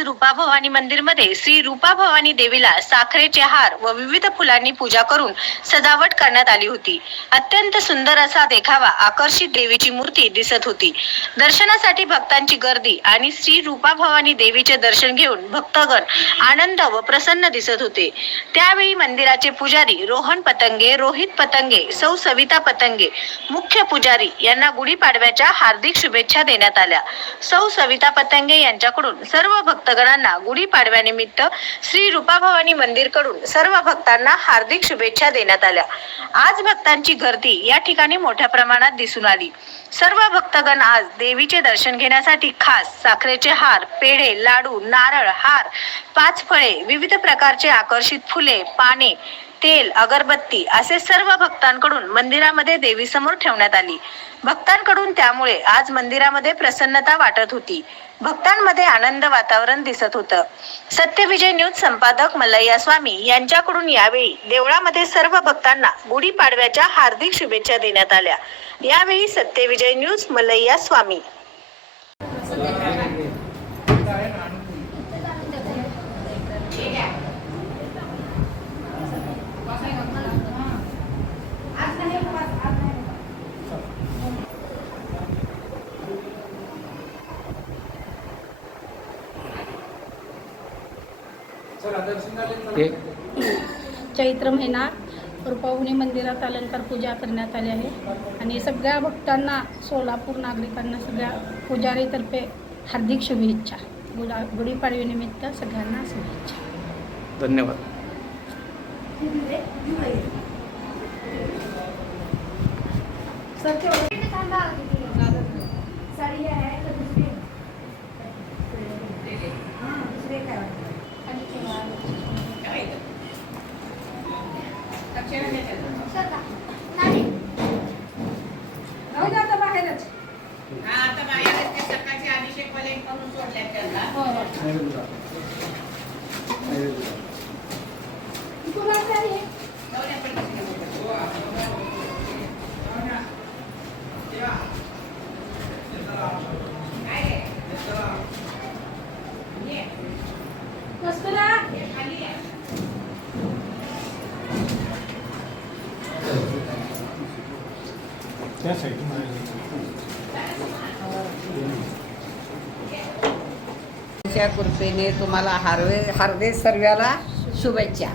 आज रूपा भवानी मंदिरमध्ये श्री रूपा भवानी देवीला साखरेचे हार व विविध फुलांनी पूजा करून सजावट करण्यात आली होती. अत्यंत सुंदर असा देखावा आकर्षित देवीची मूर्ती दिसत होती. दर्शनासाठी भक्तांची गर्दी आणि श्री रूपा भवानी देवीचे दर्शन घेऊन भक्तगण आनंद व प्रसन्न दिसत होते. त्यावेळी मंदिराचे पुजारी रोहन पतंगे रोहित पतंगे सौ सविता पतंगे मुख्य पुजारी यांना गुढीपाडव्याच्या हार्दिक शुभेच्छा देण्यात आल्या. सौ सविता पतंगे यांच्याकडून सर्व भक्त भक्तगणांना गुढीपाडव्यानिमित्त श्री रूपाभवानी मंदिरकडून सर्व भक्तांना हार्दिक शुभेच्छा देण्यात आल्या. आज भक्तांची गर्दी या ठिकाणी मोठ्या प्रमाणात दिसून आली. सर्व भक्तगण आज देवीचे दर्शन घेण्यासाठी खास साखरेचे हार पेढे लाडू नारळ हार पाच फळे विविध प्रकारचे आकर्षित फुले पाने तेल अगरबत्ती असे सर्व भक्तांकडून मंदिरामध्ये देवीसमोर ठेवण्यात आली. भक्तांकडून त्यामुळे आज मंदिरामध्ये प्रसन्नता वाटत होती. भक्तांमध्ये आनंद वातावरण दिसत होतं. सत्यविजय न्यूज संपादक मल्लय्या स्वामी यांच्याकडून यावेळी देवळामध्ये सर्व भक्तांना गुढीपाडव्याच्या हार्दिक शुभेच्छा देण्यात आल्या. यावेळी सत्यविजय न्यूज मल्लय्या स्वामी. ते चैत्र महिना रुपावणी मंदिरात आल्यानंतर पूजा करण्यात आली आहे. आणि सगळ्या भक्तांना सोलापूर नागरिकांना सगळ्या पुजारीतर्फे हार्दिक शुभेच्छा. गुढा गुढीपाडव्यानिमित्त सगळ्यांना शुभेच्छा. धन्यवाद बाहेरच हा, आता बाहेरच ते सकाळचे अभिषेक वाले करून सोडले त्यांना. जाऊ द्या पटकन. काय रे? ये. ये, खाली ये. च्या कृपेने तुम्हाला हार्वे हार्वे सर्व्याला शुभेच्छा.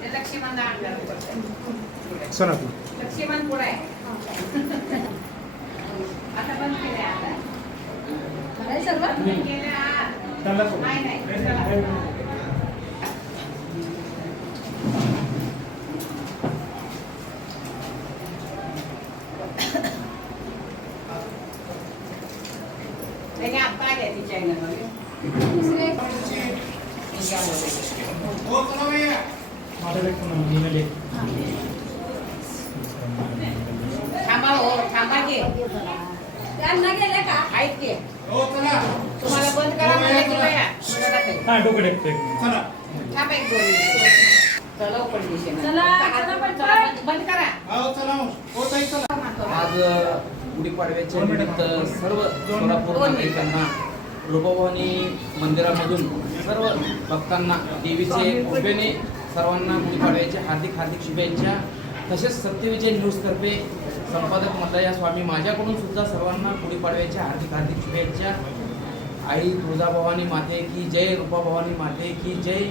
ते लक्ष्मण पुढे. आहे. आता बंद केले आता बंद केले आज. नाही नाही चला. त्याने आता आल्या ती चॅनलवर थांबा हो थांबा की? आहेत की तुम्हाला बंद करा म्हणायची बया. बघा ताई. थांबा एक दोन मिनिटं. चला लवकर दिशेनं. चला, हात- चला पटकन. चला, बंद- बंद करा. आज गुढीपाडव्याच्या निमित्त सर्व सोलापूर नागरिकांना रूपभवानी मंदिरामधून सर्व भक्तांना देवीचे कृपेने सर्वांना गुढीपाडव्याच्या हार्दिक हार्दिक शुभेच्छा. तसेच सत्यविजय न्यूजतर्फे संपादक मल्लया स्वामी माझ्याकडून सुद्धा सर्वांना गुढीपाडव्याच्या हार्दिक हार्दिक शुभेच्छा. आई तुळजाभवानी माते की जय रूपाभवानी माते की जय.